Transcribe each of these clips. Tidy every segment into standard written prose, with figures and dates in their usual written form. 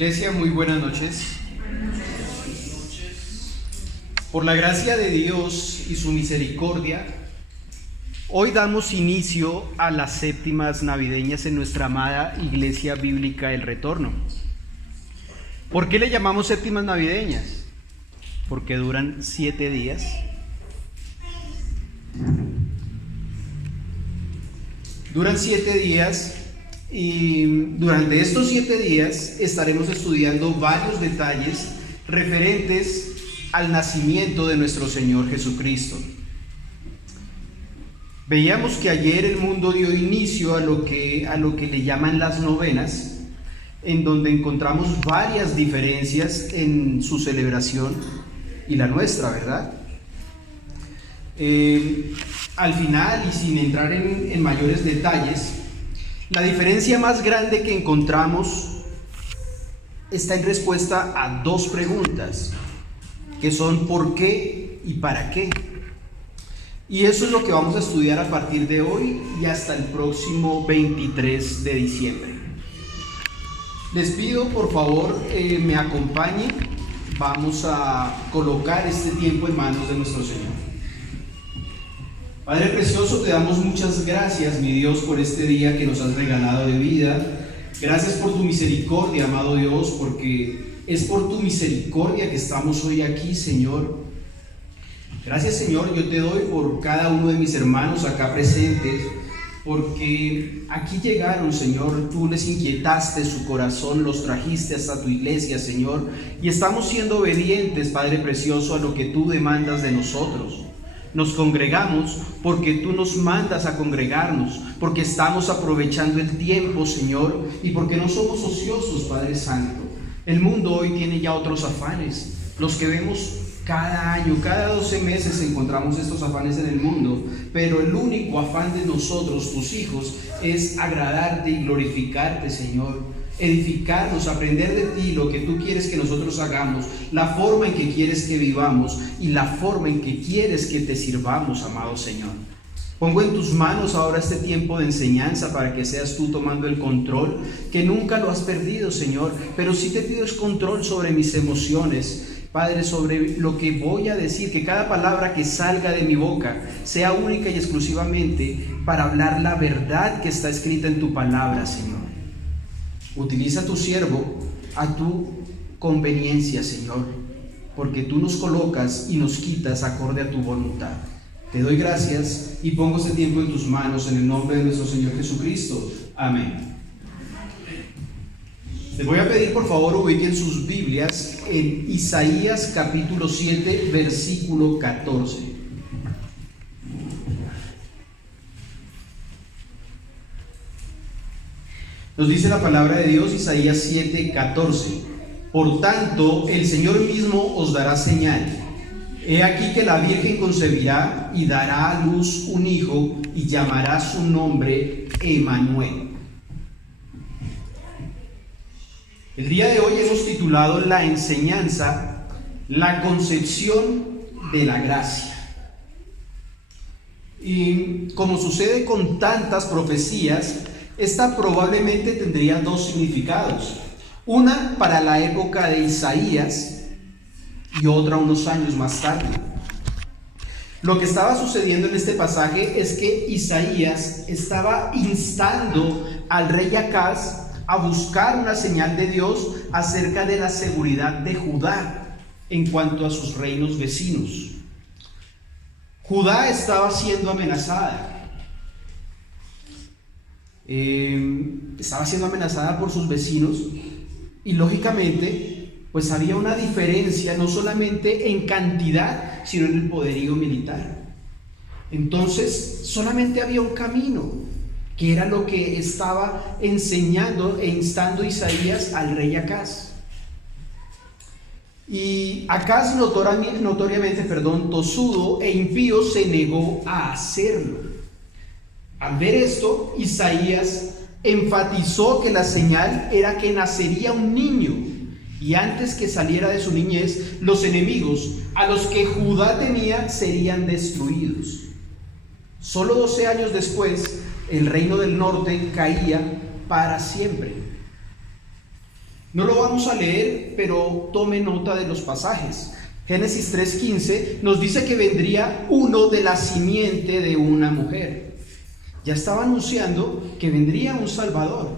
Iglesia, muy buenas noches. Por la gracia de Dios y su misericordia, hoy damos inicio a las séptimas navideñas en nuestra amada Iglesia Bíblica El Retorno. ¿Por qué le llamamos séptimas navideñas? Porque duran 7 días. Duran 7 días y durante estos 7 días estaremos estudiando varios detalles referentes al nacimiento de nuestro Señor Jesucristo. Veíamos que ayer el mundo dio inicio a lo que le llaman las novenas, en donde encontramos varias diferencias en su celebración y la nuestra, ¿verdad? Al final, y sin entrar en mayores detalles, la diferencia más grande que encontramos está en respuesta a 2 preguntas, que son ¿por qué y para qué? Y eso es lo que vamos a estudiar a partir de hoy y hasta el próximo 23 de diciembre. Les pido por favor me acompañen. Vamos a colocar este tiempo en manos de nuestro Señor. Padre precioso, te damos muchas gracias, mi Dios, por este día que nos has regalado de vida. Gracias por tu misericordia, amado Dios, porque es por tu misericordia que estamos hoy aquí, Señor. Gracias, Señor, yo te doy por cada uno de mis hermanos acá presentes, porque aquí llegaron, Señor, tú les inquietaste su corazón, los trajiste hasta tu iglesia, Señor, y estamos siendo obedientes, Padre precioso, a lo que tú demandas de nosotros. Nos congregamos porque tú nos mandas a congregarnos, porque estamos aprovechando el tiempo, Señor, y porque no somos ociosos, Padre Santo. El mundo hoy tiene ya otros afanes, los que vemos cada año, cada 12 meses encontramos estos afanes en el mundo, pero el único afán de nosotros, tus hijos, es agradarte y glorificarte, Señor. Edificarnos, aprender de ti lo que tú quieres que nosotros hagamos, la forma en que quieres que vivamos y la forma en que quieres que te sirvamos, amado Señor. Pongo en tus manos ahora este tiempo de enseñanza para que seas tú tomando el control, que nunca lo has perdido, Señor, pero sí te pido es control sobre mis emociones, Padre, sobre lo que voy a decir, que cada palabra que salga de mi boca sea única y exclusivamente para hablar la verdad que está escrita en tu palabra, Señor. Utiliza a tu siervo a tu conveniencia, Señor, porque tú nos colocas y nos quitas acorde a tu voluntad. Te doy gracias y pongo este tiempo en tus manos en el nombre de nuestro Señor Jesucristo. Amén. Les voy a pedir por favor ubiquen sus Biblias en Isaías capítulo 7 versículo 14. Nos dice la palabra de Dios, Isaías 7:14. Por tanto, el Señor mismo os dará señal. He aquí que la Virgen concebirá y dará a luz un hijo y llamará su nombre Emmanuel. El día de hoy hemos titulado la enseñanza, la concepción de la gracia. Y como sucede con tantas profecías, esta probablemente tendría 2 significados. Una para la época de Isaías y otra unos años más tarde. Lo que estaba sucediendo en este pasaje es que Isaías estaba instando al rey Acaz a buscar una señal de Dios acerca de la seguridad de Judá en cuanto a sus reinos vecinos. Judá estaba siendo amenazada. Estaba siendo amenazada por sus vecinos y lógicamente pues había una diferencia no solamente en cantidad sino en el poderío militar. Entonces solamente había un camino, que era lo que estaba enseñando e instando Isaías al rey Acaz. Y Acaz notoriamente, tosudo e impío, se negó a hacerlo. Al ver esto, Isaías enfatizó que la señal era que nacería un niño y antes que saliera de su niñez, los enemigos a los que Judá temía serían destruidos. Solo 12 años después, el reino del norte caía para siempre. No lo vamos a leer, pero tome nota de los pasajes. Génesis 3:15 nos dice que vendría uno de la simiente de una mujer. Ya estaba anunciando que vendría un Salvador.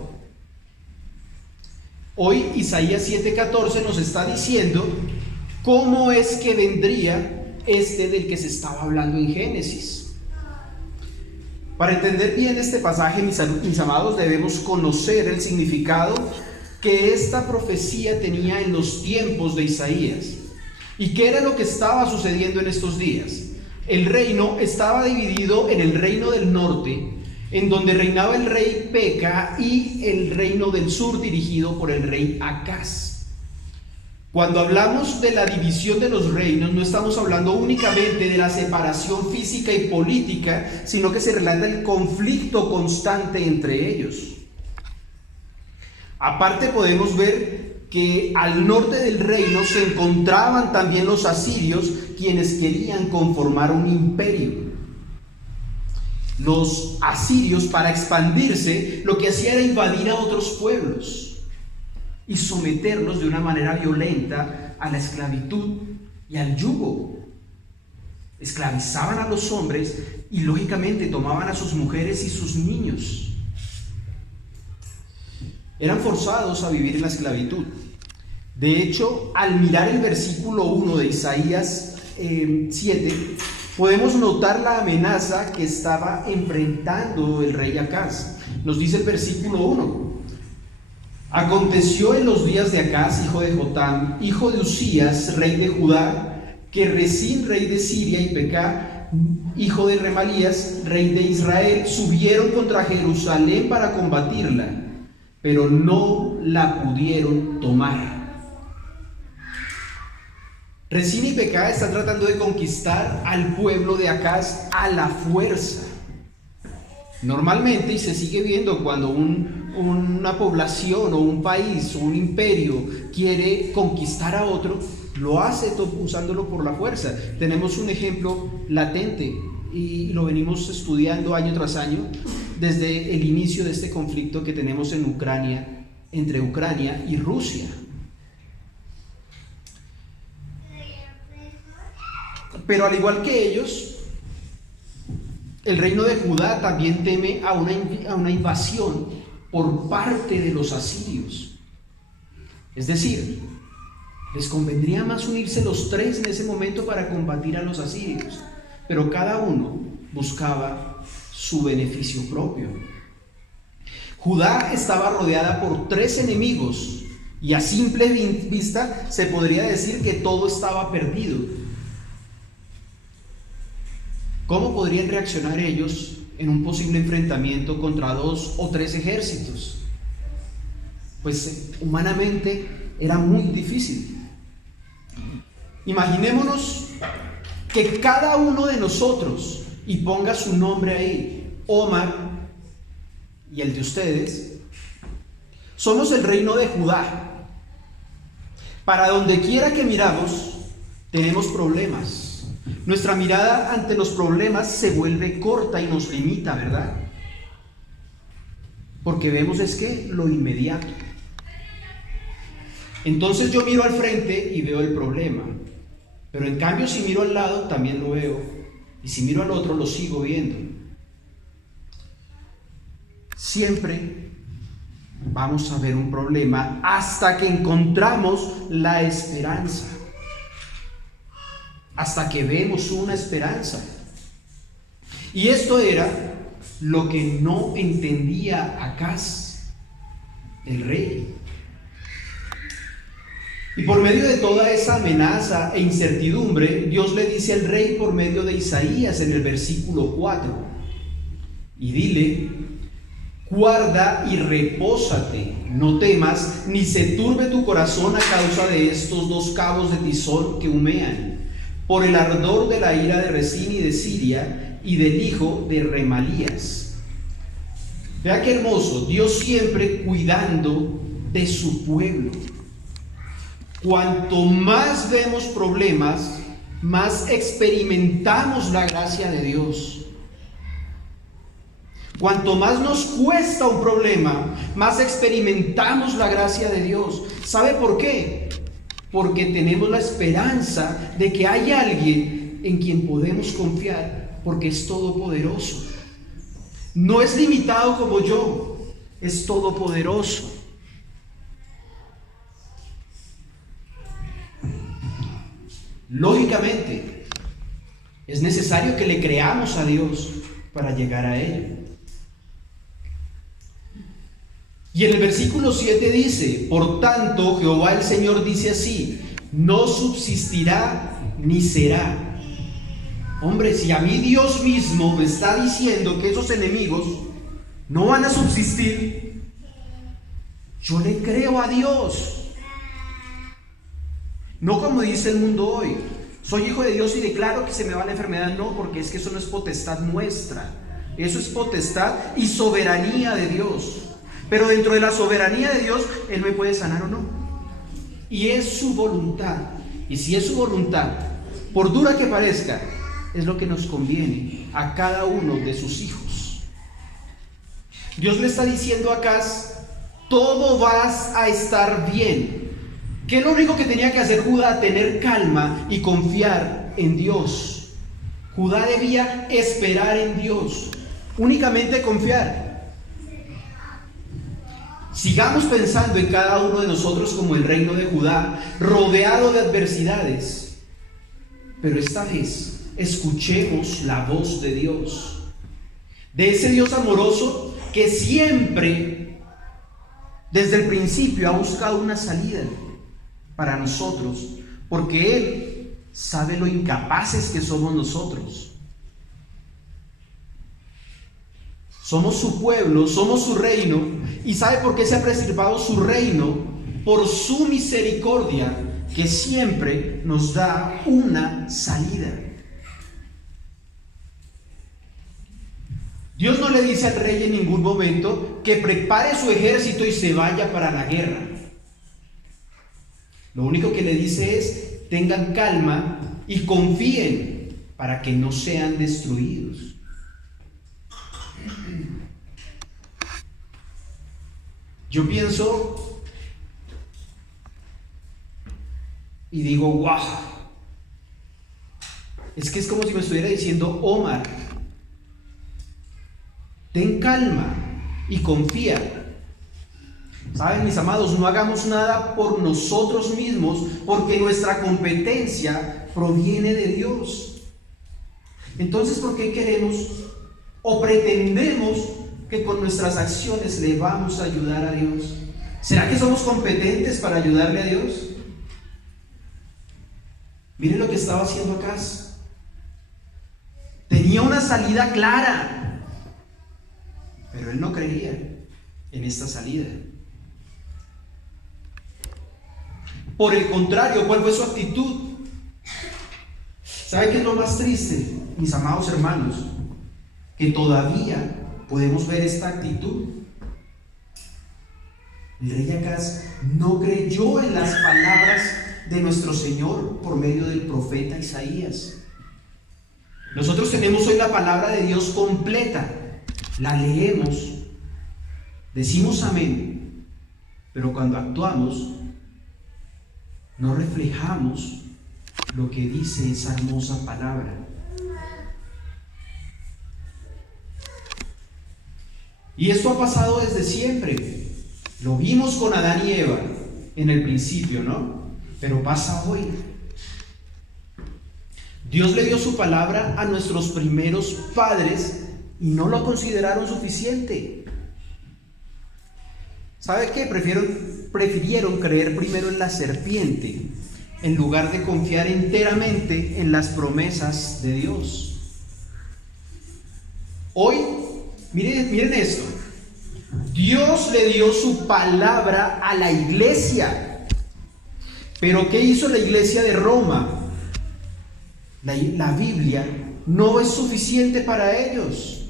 Hoy Isaías 7:14 nos está diciendo cómo es que vendría este del que se estaba hablando en Génesis. Para entender bien este pasaje, mis amados, debemos conocer el significado que esta profecía tenía en los tiempos de Isaías. ¿Y qué era lo que estaba sucediendo en estos días? El reino estaba dividido en el reino del norte, en donde reinaba el rey Peca, y el reino del sur dirigido por el rey Acaz. Cuando hablamos de la división de los reinos, no estamos hablando únicamente de la separación física y política, sino que se relata el conflicto constante entre ellos. Aparte podemos ver que al norte del reino se encontraban también los asirios, quienes querían conformar un imperio. Los asirios, para expandirse, lo que hacían era invadir a otros pueblos y someterlos de una manera violenta a la esclavitud y al yugo. Esclavizaban a los hombres y lógicamente tomaban a sus mujeres y sus niños. Eran forzados a vivir en la esclavitud. De hecho, al mirar el versículo 1 de Isaías 7, podemos notar la amenaza que estaba enfrentando el rey Acaz. Nos dice el versículo 1: aconteció en los días de Acaz, hijo de Jotam, hijo de Usías, rey de Judá, que Resín, rey de Siria, y Pecá, hijo de Remalías, rey de Israel, subieron contra Jerusalén para combatirla, pero no la pudieron tomar. Resín y Pecá están tratando de conquistar al pueblo de Acaz a la fuerza. Normalmente, y se sigue viendo, cuando una población o un país o un imperio quiere conquistar a otro, lo hace usándolo por la fuerza. Tenemos un ejemplo latente y lo venimos estudiando año tras año desde el inicio de este conflicto que tenemos en Ucrania, entre Ucrania y Rusia. Pero al igual que ellos, el reino de Judá también teme a una invasión por parte de los asirios. Es decir, les convendría más unirse los tres en ese momento para combatir a los asirios, pero cada uno buscaba su beneficio propio. Judá estaba rodeada por tres enemigos y a simple vista se podría decir que todo estaba perdido. ¿Cómo podrían reaccionar ellos en un posible enfrentamiento contra 2 o 3 ejércitos? Pues humanamente era muy difícil. Imaginémonos que cada uno de nosotros, y ponga su nombre ahí, Omar y el de ustedes, somos el reino de Judá. Para donde quiera que miramos, tenemos problemas. Nuestra mirada ante los problemas se vuelve corta y nos limita, ¿verdad? Porque vemos lo inmediato. Entonces yo miro al frente y veo el problema, pero en cambio si miro al lado también lo veo, y si miro al otro lo sigo viendo. Siempre vamos a ver un problema hasta que encontramos la esperanza. Hasta que vemos una esperanza. Y esto era lo que no entendía Acaz, el rey. Y por medio de toda esa amenaza e incertidumbre, Dios le dice al rey por medio de Isaías en el versículo 4: y dile, guarda y repósate, no temas, ni se turbe tu corazón a causa de estos 2 cabos de tizón que humean, por el ardor de la ira de Resín y de Siria y del hijo de Remalías. Vea qué hermoso, Dios siempre cuidando de su pueblo. Cuanto más vemos problemas, más experimentamos la gracia de Dios. Cuanto más nos cuesta un problema, más experimentamos la gracia de Dios. ¿Sabe por qué? Porque tenemos la esperanza de que hay alguien en quien podemos confiar, porque es todopoderoso. No es limitado como yo, es todopoderoso. Lógicamente, es necesario que le creamos a Dios para llegar a ello. Y en el versículo 7 dice: por tanto, Jehová el Señor dice así: no subsistirá ni será. Hombre, si a mí Dios mismo me está diciendo que esos enemigos no van a subsistir, yo le creo a Dios. No como dice el mundo hoy: soy hijo de Dios y declaro que se me va la enfermedad. No, porque es que eso no es potestad nuestra. Eso es potestad y soberanía de Dios. Pero dentro de la soberanía de Dios, Él me puede sanar o no. Y es su voluntad. Y si es su voluntad, por dura que parezca, es lo que nos conviene a cada uno de sus hijos. Dios le está diciendo a Acaz: todo vas a estar bien. ¿Qué es lo único que tenía que hacer Judá? Tener calma y confiar en Dios. Judá debía esperar en Dios, únicamente confiar. Sigamos pensando en cada uno de nosotros como el reino de Judá, rodeado de adversidades. Pero esta vez escuchemos la voz de Dios, de ese Dios amoroso que siempre, desde el principio, ha buscado una salida para nosotros, porque Él sabe lo incapaces que somos nosotros. Somos su pueblo, somos su reino. ¿Y sabe por qué se ha preservado su reino? Por su misericordia, que siempre nos da una salida. Dios no le dice al rey en ningún momento que prepare su ejército y se vaya para la guerra. Lo único que le dice es: tengan calma y confíen para que no sean destruidos. Yo pienso y digo: wow, es que es como si me estuviera diciendo Omar: ten calma y confía. Saben, mis amados, no hagamos nada por nosotros mismos, porque nuestra competencia proviene de Dios. Entonces, ¿por qué queremos o pretendemos que con nuestras acciones le vamos a ayudar a Dios? ¿Será que somos competentes para ayudarle a Dios? Miren lo que estaba haciendo Acaz. Tenía una salida clara, pero él no creía en esta salida. Por el contrario, ¿cuál fue su actitud? ¿Sabe qué es lo más triste, mis amados hermanos? Que todavía podemos ver esta actitud. El rey Acaz no creyó en las palabras de nuestro Señor por medio del profeta Isaías. Nosotros tenemos hoy la palabra de Dios completa, la leemos, decimos amén, pero cuando actuamos no reflejamos lo que dice esa hermosa palabra. Y esto ha pasado desde siempre. Lo vimos con Adán y Eva en el principio, ¿no? Pero pasa hoy. Dios le dio su palabra a nuestros primeros padres y no lo consideraron suficiente. ¿Sabe qué? Prefirieron creer primero en la serpiente en lugar de confiar enteramente en las promesas de Dios. Hoy, miren esto. Dios le dio su palabra a la iglesia. Pero ¿qué hizo la iglesia de Roma? La Biblia no es suficiente para ellos.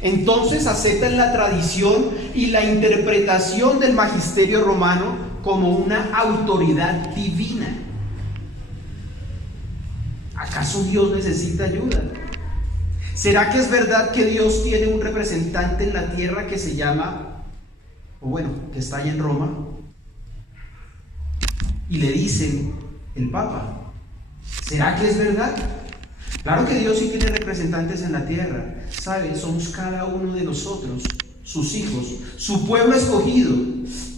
Entonces aceptan la tradición y la interpretación del magisterio romano como una autoridad divina. ¿Acaso Dios necesita ayuda? ¿Será que es verdad que Dios tiene un representante en la tierra que se llama, o bueno, que está allá en Roma? Y le dicen el Papa. ¿Será que es verdad? Claro que Dios sí tiene representantes en la tierra. ¿Sabe? Somos cada uno de nosotros, sus hijos, su pueblo escogido.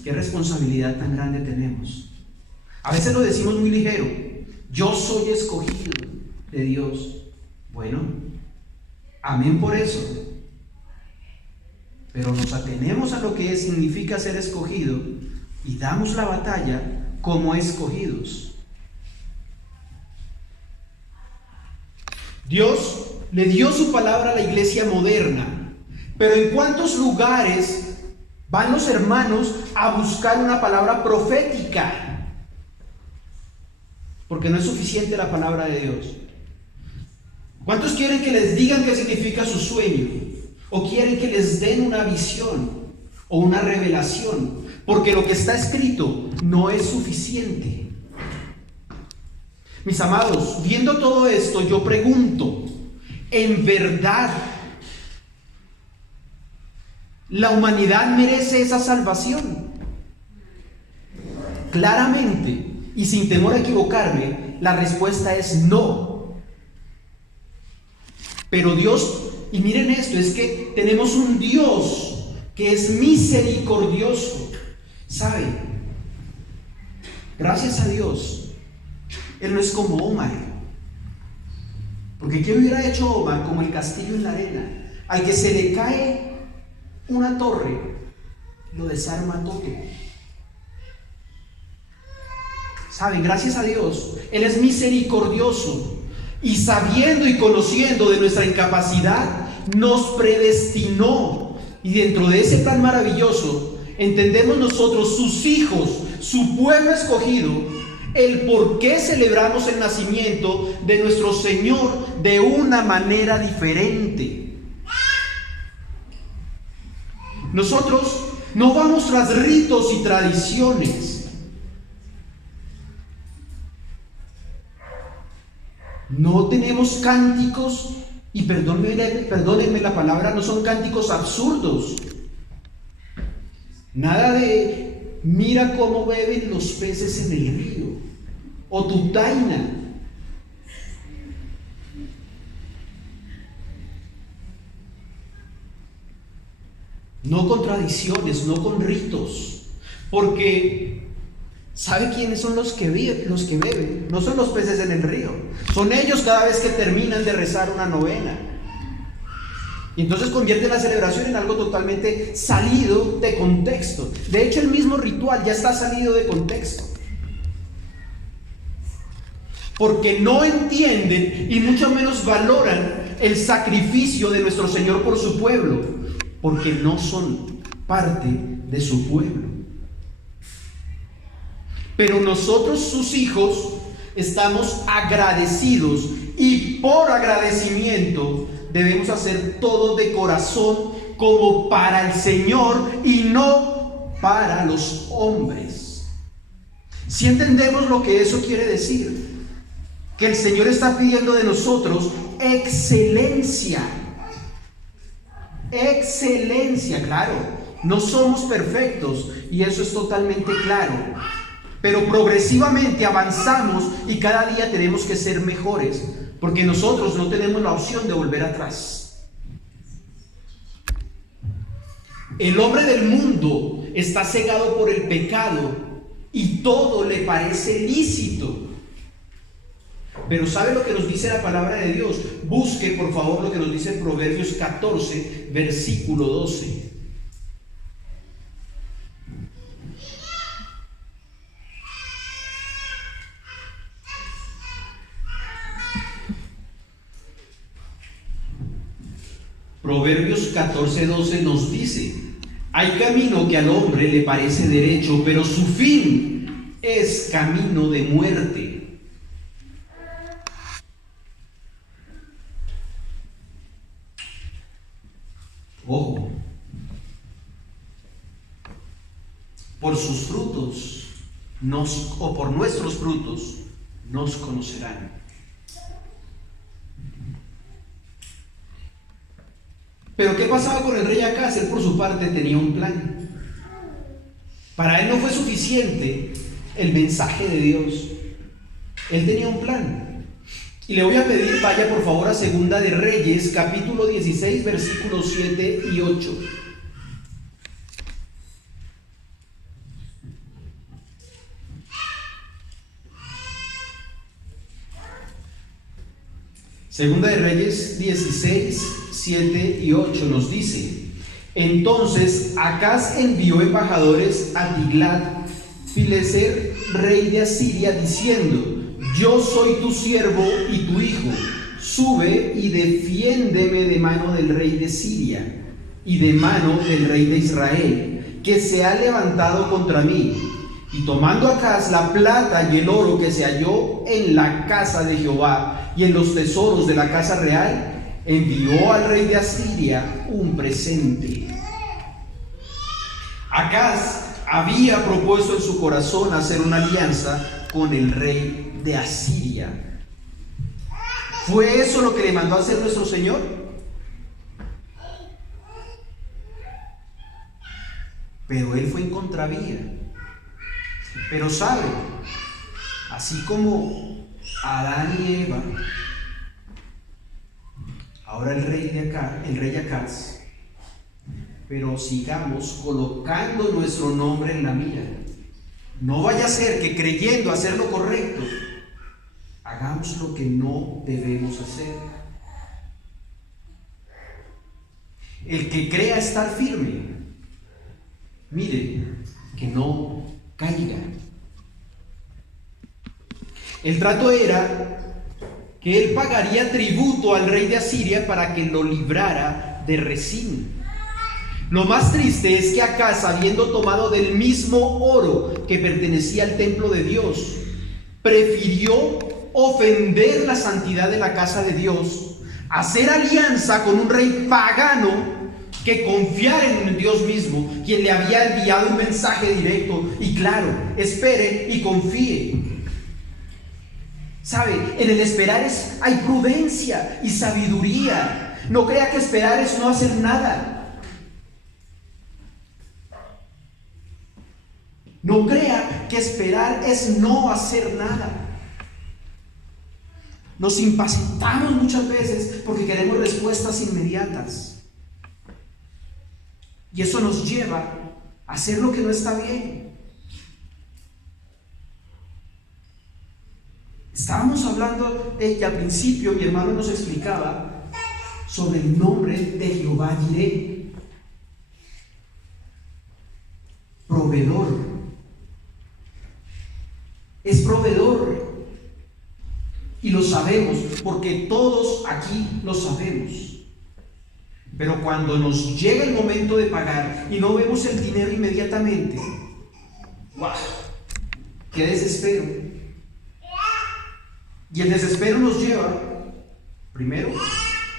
¿Qué responsabilidad tan grande tenemos? A veces lo decimos muy ligero. Yo soy escogido de Dios. Bueno, amén por eso. Pero nos atenemos a lo que significa ser escogido y damos la batalla como escogidos. Dios le dio su palabra a la iglesia moderna, pero ¿en cuántos lugares van los hermanos a buscar una palabra profética? Porque no es suficiente la palabra de Dios. ¿Cuántos quieren que les digan qué significa su sueño? ¿O quieren que les den una visión o una revelación? Porque lo que está escrito no es suficiente. Mis amados, viendo todo esto, yo pregunto, ¿en verdad la humanidad merece esa salvación? Claramente, y sin temor a equivocarme, la respuesta es no. Pero Dios, y miren esto, es que tenemos un Dios que es misericordioso. ¿Sabe? Gracias a Dios, Él no es como Omar. Porque ¿qué hubiera hecho Omar? Como el castillo en la arena, al que se le cae una torre, lo desarma todo. ¿Saben? Gracias a Dios, Él es misericordioso. Y sabiendo y conociendo de nuestra incapacidad, nos predestinó. Y dentro de ese plan maravilloso, entendemos nosotros, sus hijos, su pueblo escogido, el por qué celebramos el nacimiento de nuestro Señor de una manera diferente. Nosotros no vamos tras ritos y tradiciones. No tenemos cánticos, y perdónenme la palabra, no son cánticos absurdos. Nada de mira cómo beben los peces en el río, o tutaina. No con tradiciones, no con ritos, porque ¿sabe quiénes son los que beben? No son los peces en el río, son ellos cada vez que terminan de rezar una novena. Y entonces convierte la celebración en algo totalmente salido de contexto. De hecho, el mismo ritual ya está salido de contexto. Porque no entienden y mucho menos valoran el sacrificio de nuestro Señor por su pueblo, porque no son parte de su pueblo. Pero nosotros, sus hijos, estamos agradecidos, y por agradecimiento debemos hacer todo de corazón como para el Señor y no para los hombres. Si entendemos lo que eso quiere decir, que el Señor está pidiendo de nosotros excelencia. Excelencia, claro, no somos perfectos y eso es totalmente claro. Pero progresivamente avanzamos y cada día tenemos que ser mejores, porque nosotros no tenemos la opción de volver atrás. El hombre del mundo está cegado por el pecado y todo le parece lícito. Pero ¿sabe lo que nos dice la palabra de Dios? Busque por favor lo que nos dice Proverbios 14, versículo 12. Proverbios 14:12 nos dice: hay camino que al hombre le parece derecho, pero su fin es camino de muerte. Ojo, por sus frutos o por nuestros frutos nos conocerán. Pero ¿qué pasaba con el rey Acaz? Él por su parte tenía un plan. Para él no fue suficiente el mensaje de Dios. Él tenía un plan. Y le voy a pedir, vaya por favor a Segunda de Reyes, capítulo 16, versículos 7 y 8. Segunda de Reyes 16, 7 y 8 nos dice: entonces Acaz envió embajadores a Tiglat-Pileser, rey de Asiria, diciendo: yo soy tu siervo y tu hijo, sube y defiéndeme de mano del rey de Siria y de mano del rey de Israel, que se ha levantado contra mí. Y tomando Acaz la plata y el oro que se halló en la casa de Jehová y en los tesoros de la casa real, envió al rey de Asiria un presente. Acaz había propuesto en su corazón hacer una alianza con el rey de Asiria. ¿Fue eso lo que le mandó a hacer nuestro Señor? Pero él fue en contravía. Pero sabe, así como Adán y Eva, ahora el rey Acaz, pero sigamos colocando nuestro nombre en la mira. No vaya a ser que creyendo hacer lo correcto, hagamos lo que no debemos hacer. El que crea estar firme, mire, que no caiga. El trato era que él pagaría tributo al rey de Asiria para que lo librara de Rezín. Lo más triste es que Acaz, habiendo tomado del mismo oro que pertenecía al templo de Dios, prefirió ofender la santidad de la casa de Dios, hacer alianza con un rey pagano, que confiar en Dios mismo, quien le había enviado un mensaje directo y claro: espere y confíe. ¿Sabe? En el esperar hay prudencia y sabiduría. No crea que esperar es no hacer nada. No crea que esperar es no hacer nada. Nos impacientamos muchas veces porque queremos respuestas inmediatas. Y eso nos lleva a hacer lo que no está bien. Estábamos hablando al principio, mi hermano nos explicaba sobre el nombre de Jehová Jireh, proveedor. Es proveedor. Y lo sabemos, porque todos aquí lo sabemos. Pero cuando nos llega el momento de pagar y no vemos el dinero inmediatamente, ¡wow! ¡Qué desespero! Y el desespero nos lleva, primero,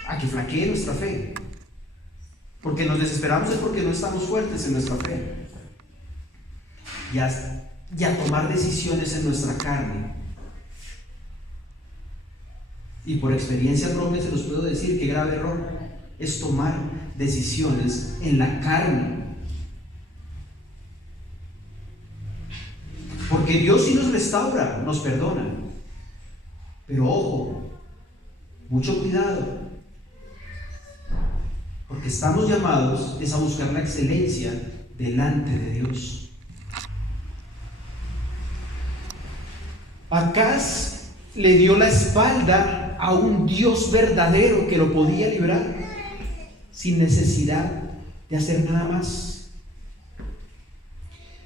a que flaquee nuestra fe. Porque nos desesperamos es porque no estamos fuertes en nuestra fe. Y a tomar decisiones en nuestra carne. Y por experiencia propia se los puedo decir que grave error es tomar decisiones en la carne. Porque Dios sí nos restaura, nos perdona. Pero ojo, mucho cuidado. Porque estamos llamados a buscar la excelencia delante de Dios. Acaz le dio la espalda a un Dios verdadero que lo podía librar sin necesidad de hacer nada más.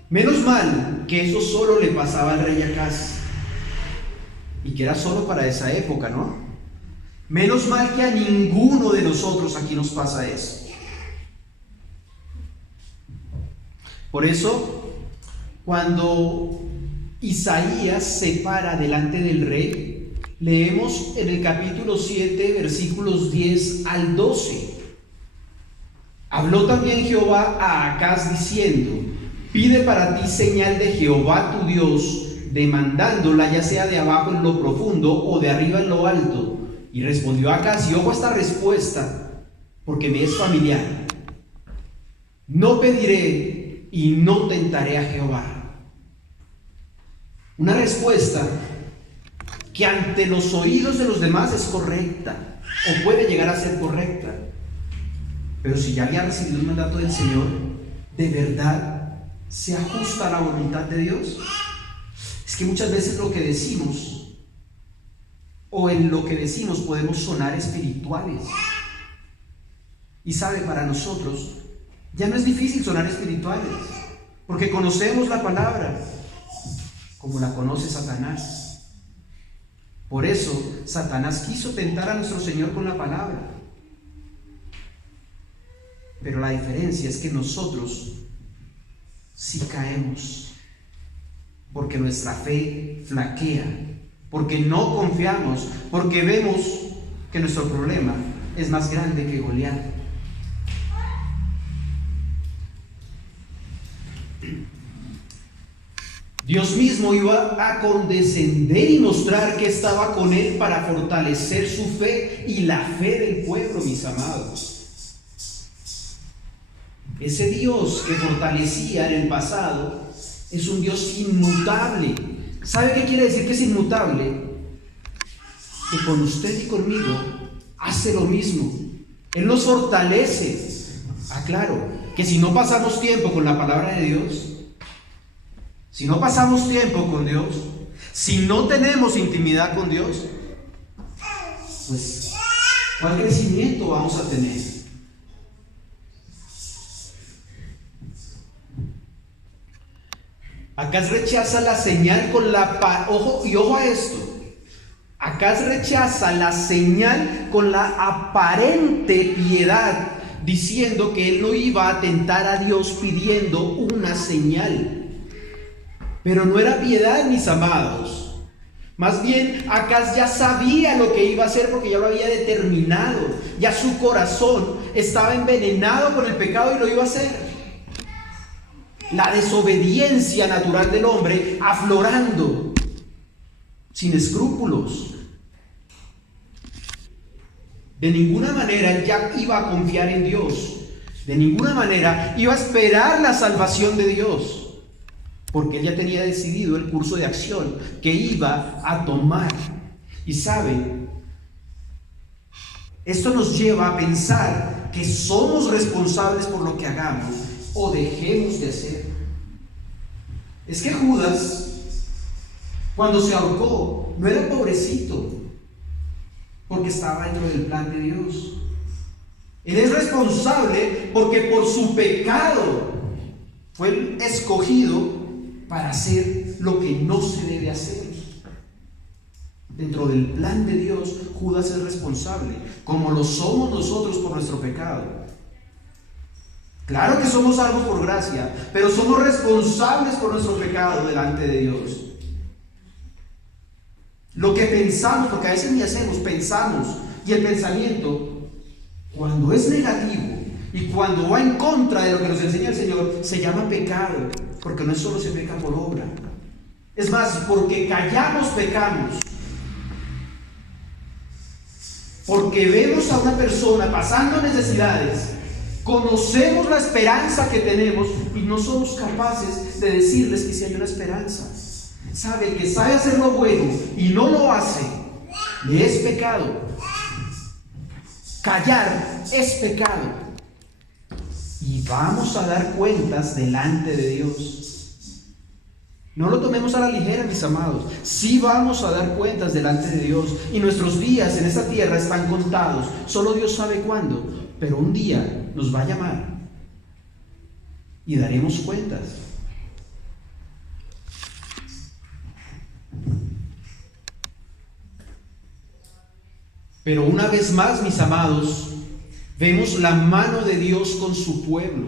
Menos mal que eso solo le pasaba al rey Acaz, y que era solo para esa época, ¿no? Menos mal que a ninguno de nosotros aquí nos pasa eso. Por eso, cuando Isaías se para delante del rey, leemos en el capítulo 7, versículos 10 al 12. Habló también Jehová a Acaz diciendo: pide para ti señal de Jehová tu Dios, demandándola ya sea de abajo en lo profundo o de arriba en lo alto. Y respondió Acaz, y ojo a esta respuesta, porque me es familiar. No pediré y no tentaré a Jehová. Una respuesta que ante los oídos de los demás es correcta, o puede llegar a ser correcta. Pero si ya había recibido un mandato del Señor, ¿de verdad se ajusta a la voluntad de Dios? Es que muchas veces lo que decimos, o en lo que decimos, podemos sonar espirituales. Y sabe, para nosotros ya no es difícil sonar espirituales, porque conocemos la palabra como la conoce Satanás. Por eso Satanás quiso tentar a nuestro Señor con la palabra. Pero la diferencia es que nosotros sí caemos, porque nuestra fe flaquea, porque no confiamos, porque vemos que nuestro problema es más grande que Goliat. Dios mismo iba a condescender y mostrar que estaba con él para fortalecer su fe y la fe del pueblo, mis amados. Ese Dios que fortalecía en el pasado es un Dios inmutable. ¿Sabe qué quiere decir que es inmutable? Que con usted y conmigo hace lo mismo. Él nos fortalece. Claro, que si no pasamos tiempo con la palabra de Dios, si no pasamos tiempo con Dios, si no tenemos intimidad con Dios, pues ¿cuál crecimiento vamos a tener? Acaz rechaza la señal con la ojo a esto. Acaz rechaza la señal con la aparente piedad, diciendo que él no iba a tentar a Dios pidiendo una señal. Pero no era piedad, mis amados. Más bien, Acaz ya sabía lo que iba a hacer porque ya lo había determinado. Ya su corazón estaba envenenado con el pecado y lo iba a hacer. La desobediencia natural del hombre aflorando, sin escrúpulos. De ninguna manera él ya iba a confiar en Dios. De ninguna manera iba a esperar la salvación de Dios. Porque él ya tenía decidido el curso de acción que iba a tomar. Y saben, esto nos lleva a pensar que somos responsables por lo que hagamos o dejemos de hacer. Es que Judas, cuando se ahorcó, no era pobrecito, porque estaba dentro del plan de Dios. Él es responsable porque por su pecado fue escogido para hacer lo que no se debe hacer. Dentro del plan de Dios, Judas es responsable, como lo somos nosotros por nuestro pecado. Claro que somos salvos por gracia, pero somos responsables por nuestro pecado delante de Dios. Lo que pensamos, porque a veces ni hacemos, pensamos, y el pensamiento, cuando es negativo y cuando va en contra de lo que nos enseña el Señor, se llama pecado. Porque no solo se peca por obra. Es más, porque callamos, pecamos. Porque vemos a una persona pasando necesidades, conocemos la esperanza que tenemos y no somos capaces de decirles que sí hay una esperanza. Sabe, el que sabe hacer lo bueno y no lo hace, le es pecado. Callar es pecado. Y vamos a dar cuentas delante de Dios. No lo tomemos a la ligera, mis amados. Sí vamos a dar cuentas delante de Dios. Y nuestros días en esta tierra están contados. Solo Dios sabe cuándo. Pero un día nos va a llamar y daremos cuentas. Pero una vez más, mis amados, vemos la mano de Dios con su pueblo.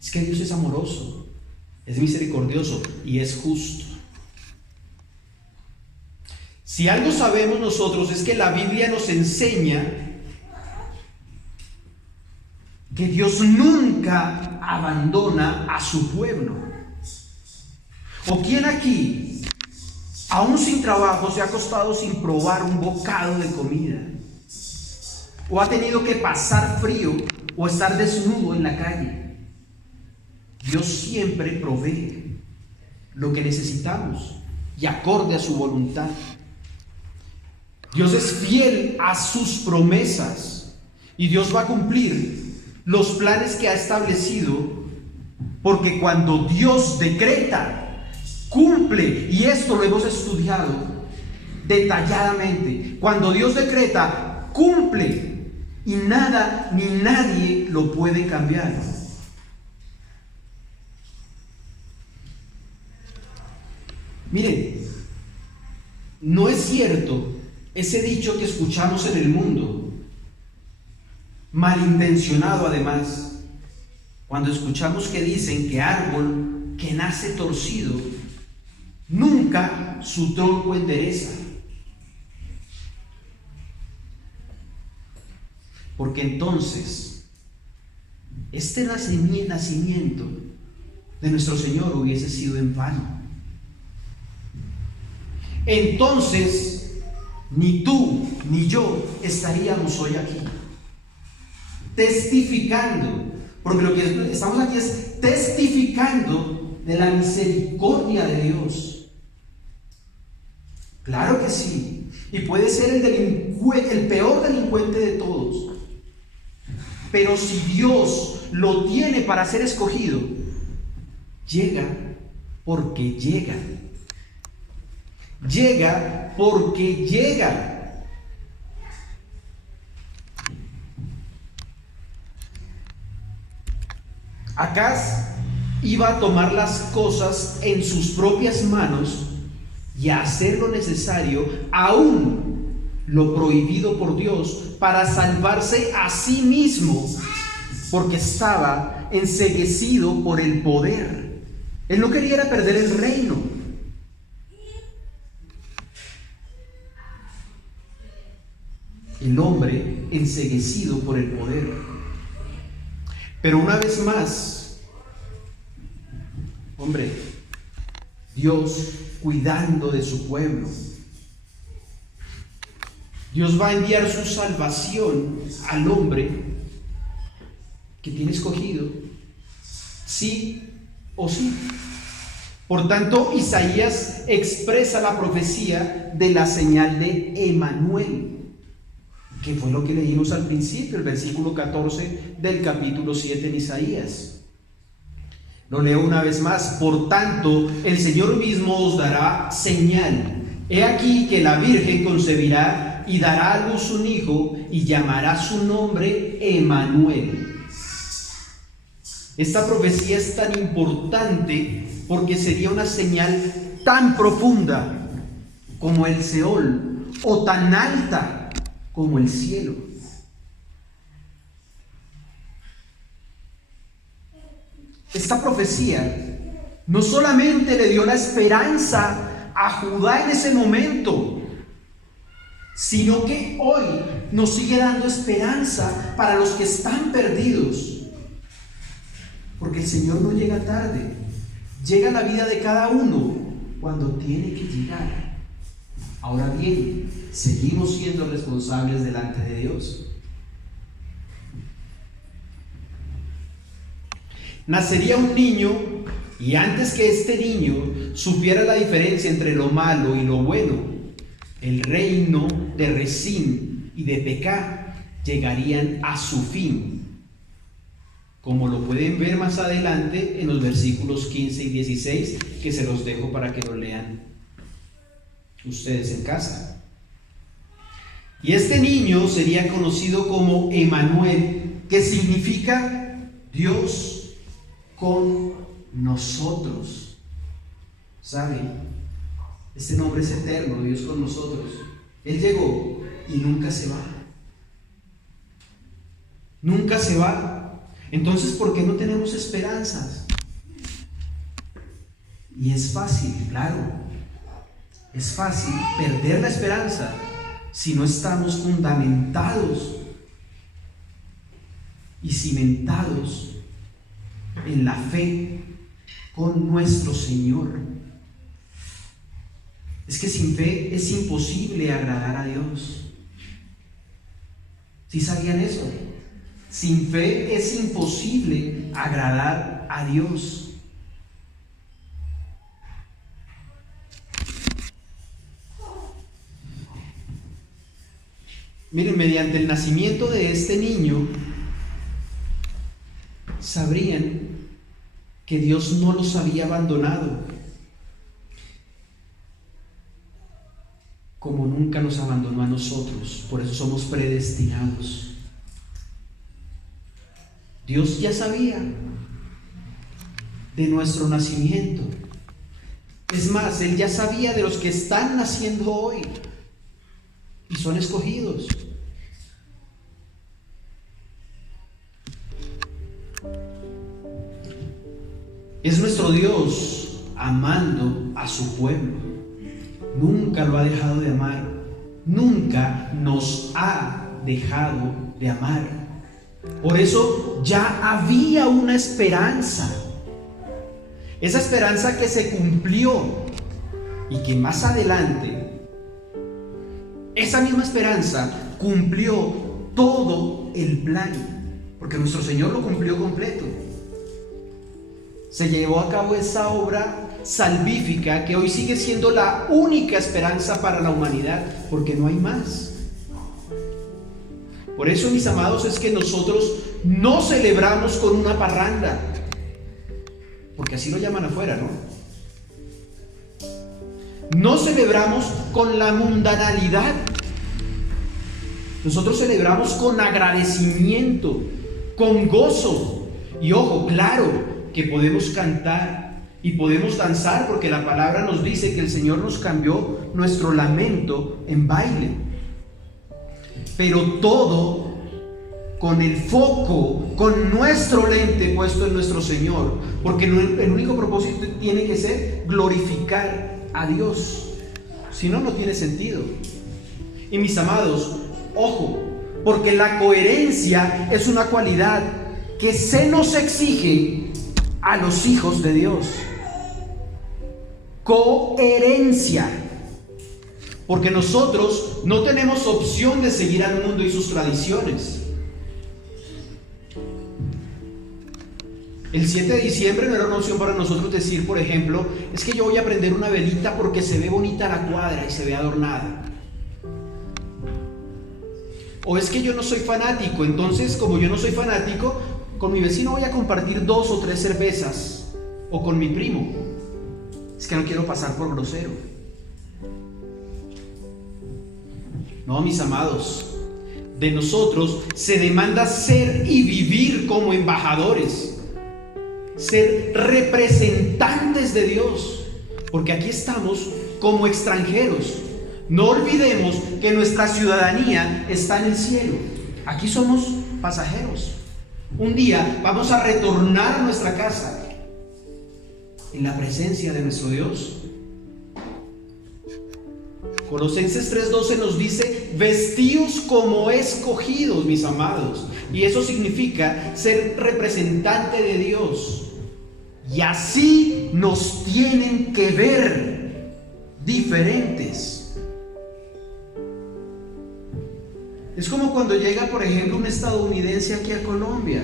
Es que Dios es amoroso, es misericordioso y es justo. Si algo sabemos nosotros es que la Biblia nos enseña que Dios nunca abandona a su pueblo. ¿O quién aquí, aún sin trabajo, se ha acostado sin probar un bocado de comida? o ha tenido que pasar frío o estar desnudo en la calle. Dios siempre provee lo que necesitamos y acorde a su voluntad. Dios es fiel a sus promesas y Dios va a cumplir los planes que ha establecido, porque cuando Dios decreta, cumple, y esto lo hemos estudiado detalladamente. Cuando Dios decreta, cumple, y nada ni nadie lo puede cambiar. Miren, no es cierto ese dicho que escuchamos en el mundo, malintencionado además, cuando escuchamos que dicen que árbol que nace torcido nunca su tronco endereza. Porque entonces este nacimiento de nuestro Señor hubiese sido en vano. Entonces ni tú ni yo estaríamos hoy aquí testificando, porque lo que estamos aquí es testificando de la misericordia de Dios. Claro que sí, y puede ser el peor delincuente de todos, pero si Dios lo tiene para ser escogido, llega porque llega. Llega porque llega. Acaz iba a tomar las cosas en sus propias manos y a hacer lo necesario, aún lo prohibido por Dios, para salvarse a sí mismo, porque estaba enceguecido por el poder. Él no quería perder el reino. El hombre enceguecido por el poder. Pero una vez más, hombre, Dios cuidando de su pueblo. Dios va a enviar su salvación al hombre que tiene escogido, sí o sí. Por tanto, Isaías expresa la profecía de la señal de Emanuel, que fue lo que leímos al principio, el versículo 14 del capítulo 7 en Isaías. Lo leo una vez más. Por tanto, el Señor mismo os dará señal. He aquí que la Virgen concebirá y dará a luz un hijo y llamará su nombre Emanuel. Esta profecía es tan importante porque sería una señal tan profunda como el Seol, o tan alta como el cielo. Esta profecía no solamente le dio la esperanza a Judá en ese momento, sino que hoy nos sigue dando esperanza para los que están perdidos. Porque el Señor no llega tarde, llega a la vida de cada uno cuando tiene que llegar. Ahora bien, seguimos siendo responsables delante de Dios. Nacería un niño, y antes que este niño supiera la diferencia entre lo malo y lo bueno, el reino de Resín y de Pecá llegarían a su fin, como lo pueden ver más adelante en los versículos 15 y 16, que se los dejo para que lo lean ustedes en casa. Y este niño sería conocido como Emanuel, que significa Dios con nosotros. ¿Saben? Este nombre es eterno, Dios con nosotros. Él llegó y nunca se va. Nunca se va. Entonces, ¿por qué no tenemos esperanzas? Y es fácil, claro. Es fácil perder la esperanza si no estamos fundamentados y cimentados en la fe con nuestro Señor. Es que sin fe es imposible agradar a Dios. ¿Sí sabían eso? Sin fe es imposible agradar a Dios. Miren, mediante el nacimiento de este niño, sabrían que Dios no los había abandonado, como nunca nos abandonó a nosotros. Por eso somos predestinados. Dios ya sabía de nuestro nacimiento. Es más, Él ya sabía de los que están naciendo hoy y son escogidos. Es nuestro Dios amando a su pueblo. Nunca lo ha dejado de amar. Nunca nos ha dejado de amar. Por eso ya había una esperanza. Esa esperanza que se cumplió y que más adelante, esa misma esperanza cumplió todo el plan, porque nuestro Señor lo cumplió completo. Se llevó a cabo esa obra salvífica que hoy sigue siendo la única esperanza para la humanidad, porque no hay más. Por eso, mis amados, es que nosotros no celebramos con una parranda, porque así lo llaman afuera, ¿no? No celebramos con la mundanalidad. Nosotros celebramos con agradecimiento, con gozo. Y ojo, claro que podemos cantar y podemos danzar, porque la palabra nos dice que el Señor nos cambió nuestro lamento en baile. Pero todo con el foco, con nuestro lente puesto en nuestro Señor, porque el único propósito tiene que ser glorificar a Dios. Si no, no tiene sentido. Y mis amados, ojo, porque la coherencia es una cualidad que se nos exige a los hijos de Dios. Coherencia. Porque nosotros no tenemos opción de seguir al mundo y sus tradiciones. El 7 de diciembre no era una opción para nosotros decir, por ejemplo, es que yo voy a prender una velita porque se ve bonita la cuadra y se ve adornada. O es que yo no soy fanático, entonces como yo no soy fanático, con mi vecino voy a compartir 2 o 3 cervezas, o con mi primo. Es que no quiero pasar por grosero. No, mis amados, de nosotros se demanda ser y vivir como embajadores, ser representantes de Dios, porque aquí estamos como extranjeros. No olvidemos que nuestra ciudadanía está en el cielo. Aquí somos pasajeros. Un día vamos a retornar a nuestra casa en la presencia de nuestro Dios. Colosenses 3:12 nos dice: vestíos como escogidos, mis amados. Y eso significa ser representante de Dios. Y así nos tienen que ver diferentes. Es como cuando llega, por ejemplo, un estadounidense aquí a Colombia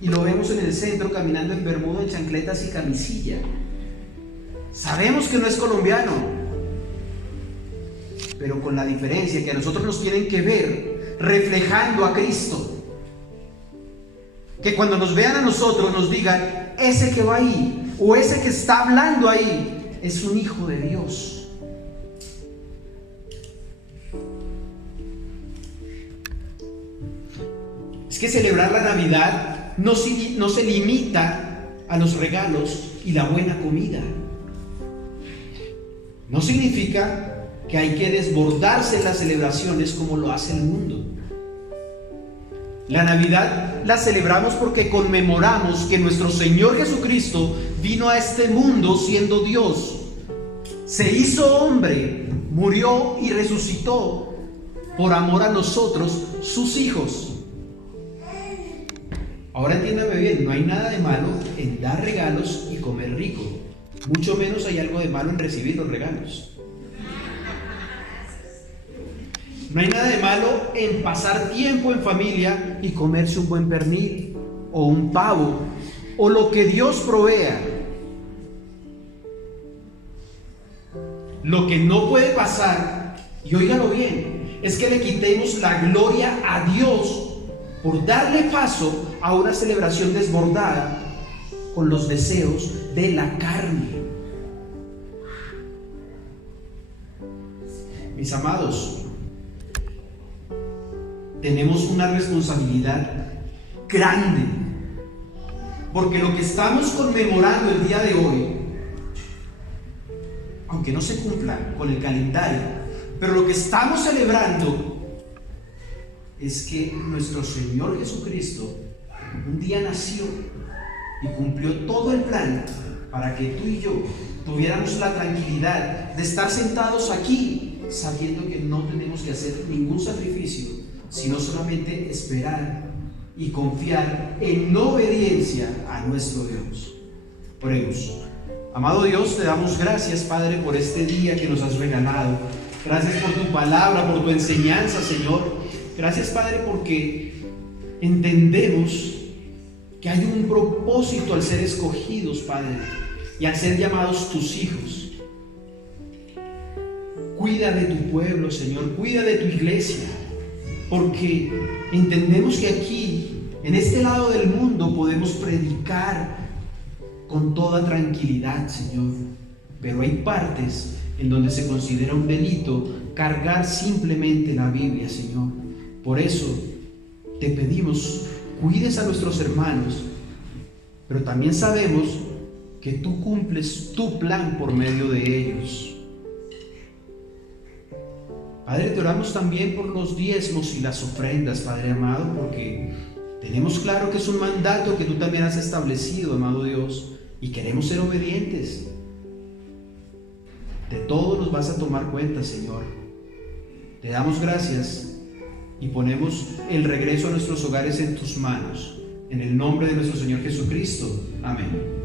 y lo vemos en el centro caminando en bermuda, en chancletas y camisilla. Sabemos que no es colombiano, pero con la diferencia que a nosotros nos tienen que ver reflejando a Cristo. Que cuando nos vean a nosotros nos digan: ese que va ahí o ese que está hablando ahí es un hijo de Dios. Es que celebrar la Navidad no se limita a los regalos y la buena comida. No significa que hay que desbordarse en las celebraciones como lo hace el mundo. La Navidad la celebramos porque conmemoramos que nuestro Señor Jesucristo vino a este mundo siendo Dios. Se hizo hombre, murió y resucitó por amor a nosotros, sus hijos. Ahora entiéndame bien, no hay nada de malo en dar regalos y comer rico. Mucho menos hay algo de malo en recibir los regalos. No hay nada de malo en pasar tiempo en familia y comerse un buen pernil o un pavo o lo que Dios provea. Lo que no puede pasar, y óigalo bien, es que le quitemos la gloria a Dios por darle paso a una celebración desbordada con los deseos de la carne. Mis amados, tenemos una responsabilidad grande, porque lo que estamos conmemorando el día de hoy, aunque no se cumpla con el calendario, pero lo que estamos celebrando es que nuestro Señor Jesucristo un día nació y cumplió todo el plan para que tú y yo tuviéramos la tranquilidad de estar sentados aquí, sabiendo que no tenemos que hacer ningún sacrificio, sino solamente esperar y confiar en obediencia a nuestro Dios. Oremos. Amado Dios, te damos gracias, Padre, por este día que nos has regalado. Gracias por tu palabra, por tu enseñanza, Señor. Gracias, Padre, porque entendemos que hay un propósito al ser escogidos, Padre, y al ser llamados tus hijos. Cuida de tu pueblo, Señor, cuida de tu iglesia, porque entendemos que aquí, en este lado del mundo, podemos predicar con toda tranquilidad, Señor, pero hay partes en donde se considera un delito cargar simplemente la Biblia, Señor. Por eso te pedimos, cuides a nuestros hermanos, pero también sabemos que tú cumples tu plan por medio de ellos. Padre, te oramos también por los diezmos y las ofrendas, Padre amado, porque tenemos claro que es un mandato que tú también has establecido, amado Dios, y queremos ser obedientes. De todo nos vas a tomar cuenta, Señor. Te damos gracias y ponemos el regreso a nuestros hogares en tus manos. En el nombre de nuestro Señor Jesucristo. Amén.